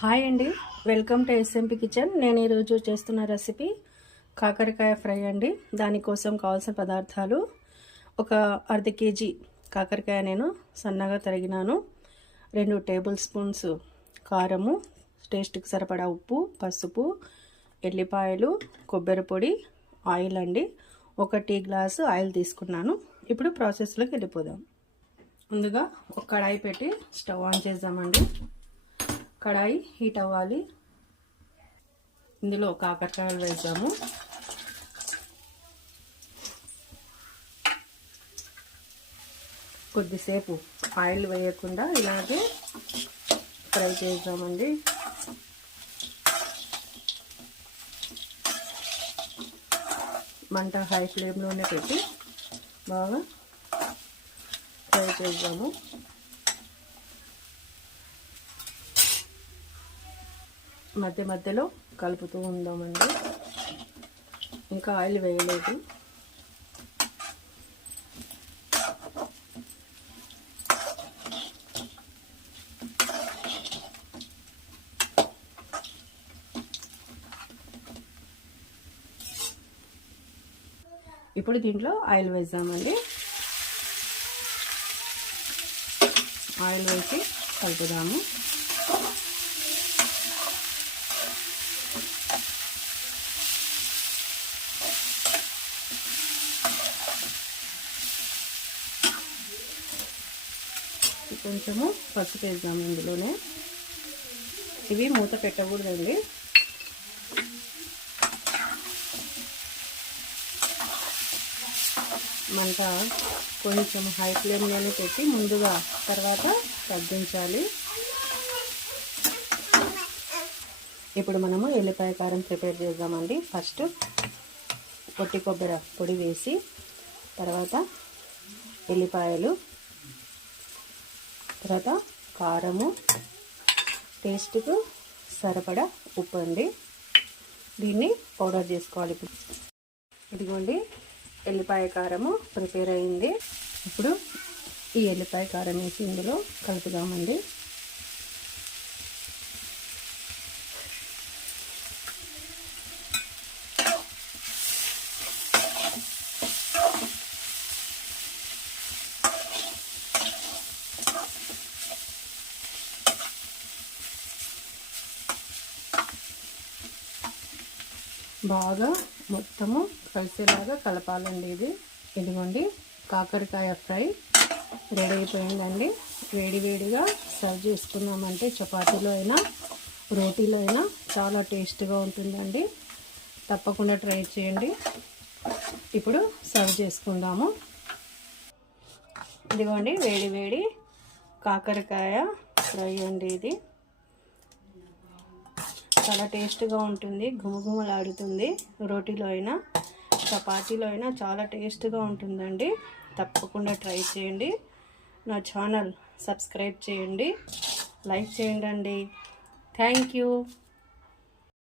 Hi అండి, welcome to SMP kitchen. నేను ఈరోజు చేస్తున్న రెసిపీ కాకరకాయ ఫ్రై అండి. దానికోసం కావాల్సిన పదార్థాలు: ఒక అర్ధ కేజీ కాకరకాయ నేను సన్నగా తరిగినాను, 2 టేబుల్ స్పూన్స్ కారము, టేస్ట్కి సరిపడా ఉప్పు, పసుపు, ఎల్లిపాయలు, కొబ్బరి పొడి, ఆయిల్ అండి. 1 టీ గ్లాసు ఆయిల్ తీసుకున్నాను. ఇప్పుడు ప్రాసెస్లోకి వెళ్ళిపోదాం. ముందుగా ఒక కడాయి పెట్టి స్టవ్ ఆన్ చేద్దామండి. కడాయి హీట్ అవ్వాలి. ఇందులో కాకరకాయలు వేద్దాము. కొద్దిసేపు ఆయిల్ వేయకుండా ఇలాగే ఫ్రై చేద్దామండి. మంట హై ఫ్లేమ్లోనే పెట్టి బాగా ఫ్రై చేద్దాము. మధ్య మధ్యలో కలుపుతూ ఉందామండి. ఇంకా ఆయిల్ వేయలేదు. ఇప్పుడు దీంట్లో ఆయిల్ వేద్దామండి. ఆయిల్ వేసి కలుపుదాము. కొంచెము పసుపు వేద్దాము ఇందులోనే. ఇవి మూత పెట్టకూడదండి. మంట కొంచెం హై ఫ్లేమ్లోనే పెట్టి ముందుగా, తర్వాత తగ్గించాలి. ఇప్పుడు మనము ఎల్లిపాయ కారం ప్రిపేర్ చేద్దామండి. ఫస్ట్ పొట్టి కొబ్బరి పొడి వేసి, తర్వాత ఎల్లిపాయలు, తర్వాత కారము, టేస్ట్కు సరిపడా ఉప్పు అండి. దీన్ని పౌడర్ చేసుకోవాలి. ఇప్పుడు ఇదిగోండి, ఎల్లిపాయ కారము ప్రిపేర్ అయింది. ఇప్పుడు ఈ ఎల్లిపాయ కారం వేసి ఇందులో కలుపుదామండి. బాగా మొత్తము కలిసేలాగా కలపాలండి. ఇదిగోండి, కాకరకాయ ఫ్రై రెడీ అయిపోయిందండి. వేడివేడిగా సర్వ్ చేసుకున్నామంటే చపాతీలో అయినా, రోటీలో అయినా చాలా టేస్ట్గా ఉంటుందండి. తప్పకుండా ట్రై చేయండి. ఇప్పుడు సర్వ్ చేసుకుందాము. ఇదిగోండి, వేడివేడి కాకరకాయ ఫ్రై అండి. ఇది చాలా టేస్ట్గా ఉంటుంది, గుమగుమలాడుతుంది. రోటీలో అయినా, చపాతీలో అయినా చాలా టేస్ట్గా ఉంటుందండి. తప్పకుండా ట్రై చేయండి. నా ఛానల్ సబ్స్క్రైబ్ చేయండి, లైక్ చేయండి. Thank you.